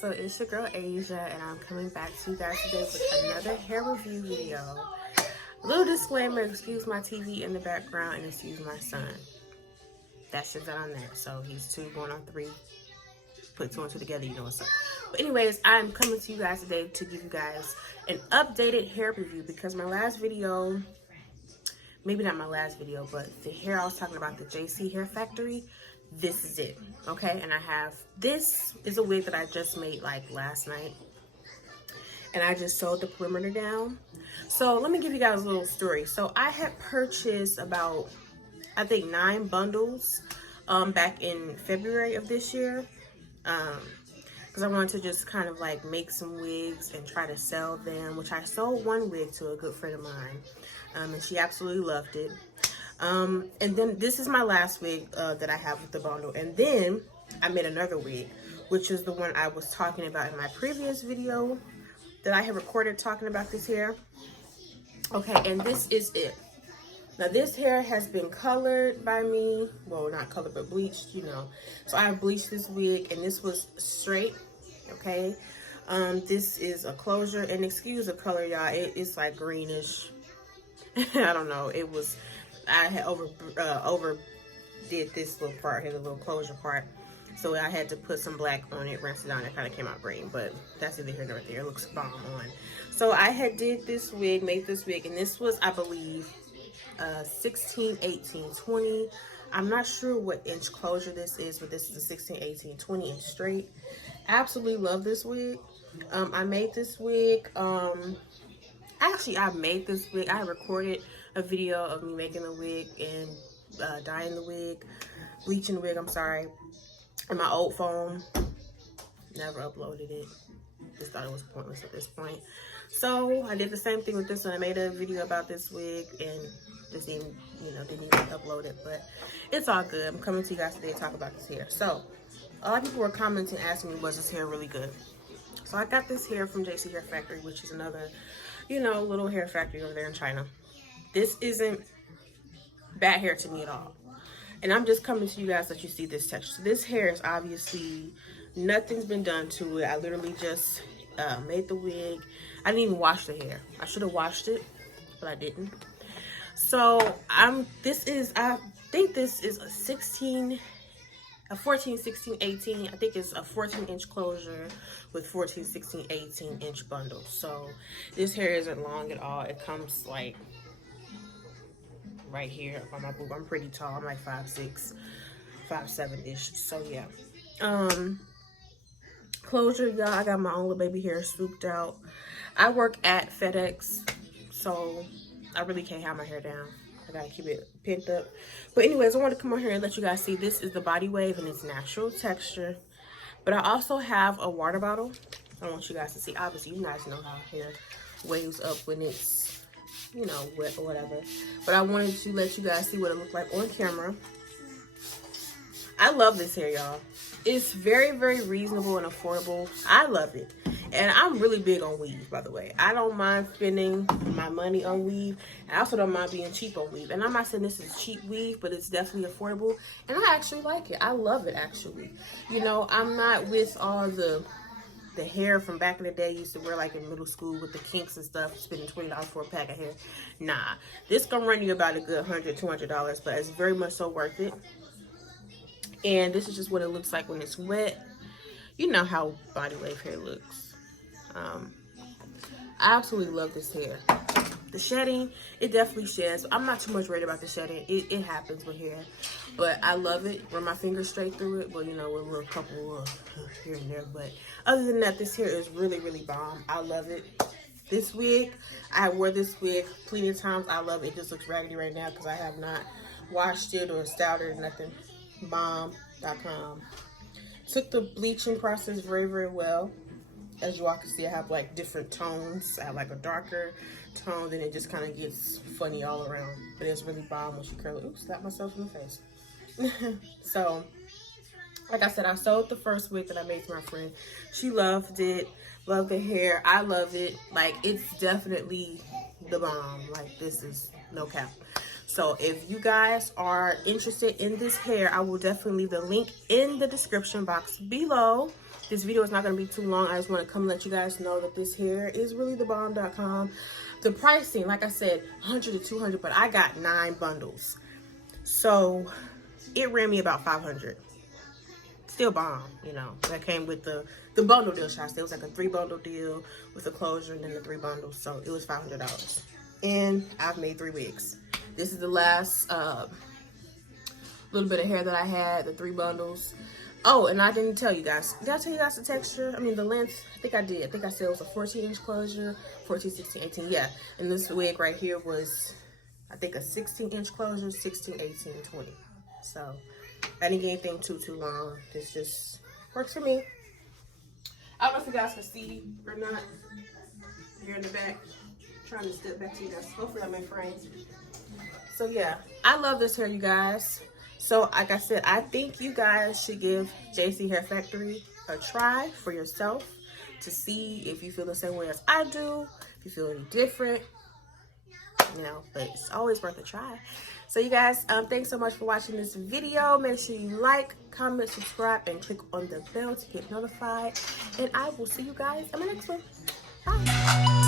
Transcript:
So it's your girl Asia, and I'm coming back to you guys today with another hair review video. A little disclaimer, excuse my TV in the background and excuse my son. That's just on there. So he's 2 going on 3. Put 2 and 2 together, you know what's up. But anyways, I'm coming to you guys today to give you guys an updated hair review, because my last video, maybe not my last video, but the hair I was talking about, the JC Hair Factory, this is it, okay? And I have, this is a wig that I just made like last night, and I just sewed the perimeter down. So let me give you guys a little story. So I had purchased about, I think 9 bundles back in February of this year, because I wanted to just kind of like make some wigs and try to sell them, which I sold one wig to a good friend of mine, and she absolutely loved it. And then this is my last wig that I have with the bundle. And then I made another wig, which is the one I was talking about in my previous video that I had recorded talking about this hair. Okay, and this is it. Now this hair has been colored by me. Well, not colored, but bleached, you know. So I bleached this wig, and this was straight, okay? This is a closure, and excuse the color, y'all. It's like greenish. I don't know. It was... I had overdid this little part here, the little closure part. So I had to put some black on it, rinse it on. It kind of came out green, but that's either here nor there. It looks bomb on. So I had did this wig, made this wig, and this was, I believe, 16, 18, 20. I'm not sure what inch closure this is, but this is a 16, 18, 20 inch straight. Absolutely love this wig. I made this wig. Actually, I made this wig. I recorded a video of me making the wig and dyeing the wig, bleaching the wig, I'm sorry, in my old phone. Never uploaded it. Just thought it was pointless at this point. So I did the same thing with this one. I made a video about this wig and just didn't, didn't even upload it, but it's all good. I'm coming to you guys today to talk about this hair. So a lot of people were commenting, asking me, was this hair really good? So I got this hair from JC Hair Factory, which is another, little hair factory over there in China. This isn't bad hair to me at all. And I'm just coming to you guys that you see this texture. So this hair is obviously, nothing's been done to it. I literally just made the wig. I didn't even wash the hair. I should have washed it, but I didn't. So I think this is a 14, 16, 18. I think it's a 14 inch closure with 14, 16, 18 inch bundles. So this hair isn't long at all. It comes like right here on my boob. I'm pretty tall. I'm like 5'6", 5'7" ish. So yeah. Closure, y'all. I got my own little baby hair swooped out. I work at FedEx, so I really can't have my hair down. I gotta keep it pinned up. But anyways, I want to come on here and let you guys see this is the body wave and its natural texture. But I also have a water bottle. I want you guys to see. Obviously, you guys know how hair waves up when it's, wet or whatever. But I wanted to let you guys see what it looked like on camera. I love this hair, y'all. It's very, very reasonable and affordable. I love it. And I'm really big on weave, by the way. I don't mind spending my money on weave. I also don't mind being cheap on weave. And I'm not saying this is cheap weave, but it's definitely affordable. And I actually like it. I love it, actually. I'm not with all the hair from back in the day used to wear like in middle school with the kinks and stuff, spending $20 for a pack of hair. Nah, this gonna run you about a good $100, $200, but it's very much so worth it. And this is just what it looks like when it's wet. You know how body wave hair looks. I absolutely love this hair. The shedding, it definitely sheds. I'm not too much worried about the shedding. It happens with hair, but I love it. Run my fingers straight through it, but with a little couple of here and there. But other than that, this hair is really, really bomb. I love it. This wig, I wore this wig plenty of times. I love it. It just looks raggedy right now because I have not washed it or styled it or nothing. Bomb.com. Took the bleaching process very, very well. As you all can see, I have like different tones. I have like a darker tone, then it just kind of gets funny all around. But it's really bomb once you curl it. Oops, slapped myself in the face. So, like I said, I sold the first wig that I made for my friend. She loved it. Love the hair. I love it. Like, it's definitely the bomb. Like, this is no cap. So if you guys are interested in this hair, I will definitely leave the link in the description box below. This video is not going to be too long. I just want to come let you guys know that this hair is really the bomb.com. The pricing, like I said, 100 to 200, but I got 9 bundles. So it ran me about 500. Still bomb, you know. That came with the bundle deal, shots. It was like a 3 bundle deal with the closure and then the 3 bundles. So it was $500. And I've made 3 wigs. This is the last little bit of hair that I had, the 3 bundles. Oh, and I didn't tell you guys. Did I tell you guys the texture? I mean, the length. I think I did. I think I said it was a 14-inch closure, 14, 16, 18. Yeah. And this wig right here was, I think, a 16-inch closure, 16, 18, 20. So I didn't get anything too long. This just works for me. I don't know if you guys can see or not. Here in the back. I'm trying to step back to you guys. Hopefully I'm in frame. So yeah, I love this hair, you guys. So like I said, I think you guys should give JC Hair Factory a try for yourself to see if you feel the same way as I do, if you feel any different, you know, but it's always worth a try. So you guys, thanks so much for watching this video. Make sure you like, comment, subscribe, and click on the bell to get notified. And I will see you guys in my next one. Bye.